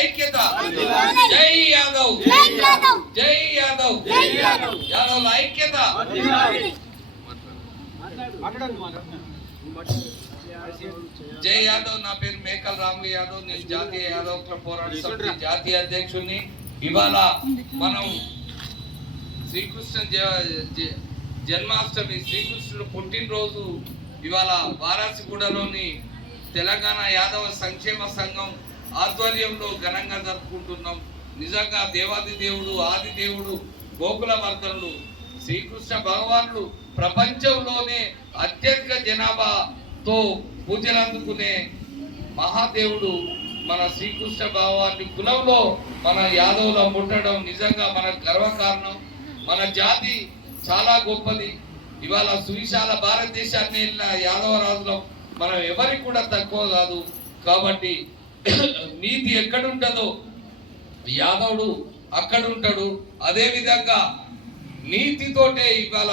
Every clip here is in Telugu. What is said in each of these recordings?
ఐక్యత. జై యాదవ్. జై యాదవ్. ఐక్యత. జై యాదవ్ నా పేరు మేకల్ రాములు యాదవ్. నేను జాతీయ యాదవ్ క్లబ్ పోరాట సమితి జాతీయ అధ్యక్షుడిని. ఇవాళ మనం శ్రీకృష్ణ జన్మాష్టమి శ్రీకృష్ణుడు పుట్టినరోజు ఇవాళ వారాసిగూడలోని తెలంగాణ యాదవ సంక్షేమ సంఘం ఆధ్వర్యంలో ఘనంగా జరుపుకుంటున్నాం. నిజంగా దేవాది దేవుడు ఆది దేవుడు గోకుల వర్ధనులు శ్రీకృష్ణ భగవానుడు ప్రపంచంలోనే అత్యధిక జనాభాతో పూజలు అందుకునే మహాదేవుడు మన శ్రీకృష్ణ భగవాని కులంలో మన యాదవులో పుట్టడం నిజంగా మన గర్వకారణం. మన జాతి చాలా గొప్పది. ఇవాళ సువిశాల భారతదేశాన్ని వెళ్ళిన యాదవ రాజులం మనం ఎవరికి కూడా తక్కువ కాదు. కాబట్టి నీతి ఎక్కడుంటుందో యాదవుడు అక్కడ ఉంటాడు అదే విధంగా నీతితోటే ఇవాళ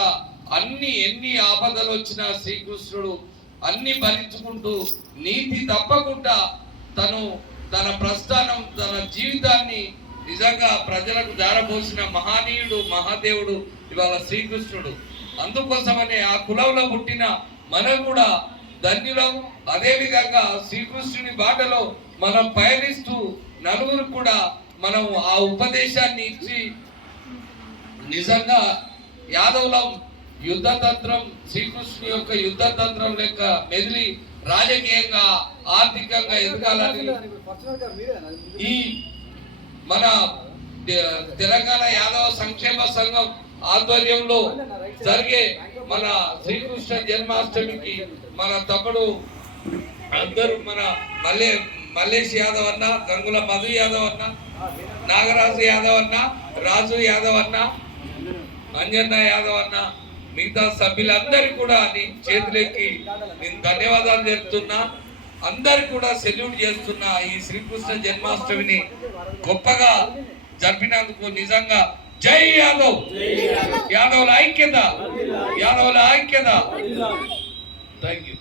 అన్ని ఎన్ని ఆపదలు వచ్చినా శ్రీకృష్ణుడు అన్ని భరించుకుంటూ నీతి తప్పకుండా తను తన ప్రస్థానం తన జీవితాన్ని నిజంగా ప్రజలకు దారపోసిన మహానీయుడు మహాదేవుడు ఇవాళ శ్రీకృష్ణుడు. అందుకోసమనే ఆ కులంలో పుట్టిన మనం కూడా ధన్యులం. అదే విధంగా శ్రీకృష్ణుని బాటలో మనం పయనిస్తూ నలుగురు కూడా మనం ఆ ఉపదేశాన్ని ఇచ్చి నిజంగా యాదవులం యుద్ధ తంత్రం శ్రీకృష్ణుని యొక్క యుద్ధ తంత్రం లెక్క మెదిలి రాజకీయంగా ఆర్థికంగా ఎదగాలని ఈ మన తెలంగాణ యాదవ సంక్షేమ సంఘం ఆధ్వర్యంలో జరిగే మన శ్రీకృష్ణ జన్మాష్టమికి మన తమ్ముడు అందరూ మన మల్లె మల్లేష్ యాదవ్ అన్న గంగుల మధు యాదవ్ అన్న నాగరాజు యాదవ్ అన్న రాజు యాదవ్ అన్న అంజన్న యాదవ్ అన్న మిగతా సభ్యులందరికీ కూడా నీ చేతులెక్కి నేను ధన్యవాదాలు చెప్తున్నా. అందరు కూడా సెల్యూట్ చేస్తున్నా ఈ శ్రీకృష్ణ జన్మాష్టమిని గొప్పగా జరిపినందుకు నిజంగా జై యాదవ్. యాదవుల ఐక్యత. యాదవుల ఐక్యత. Thank you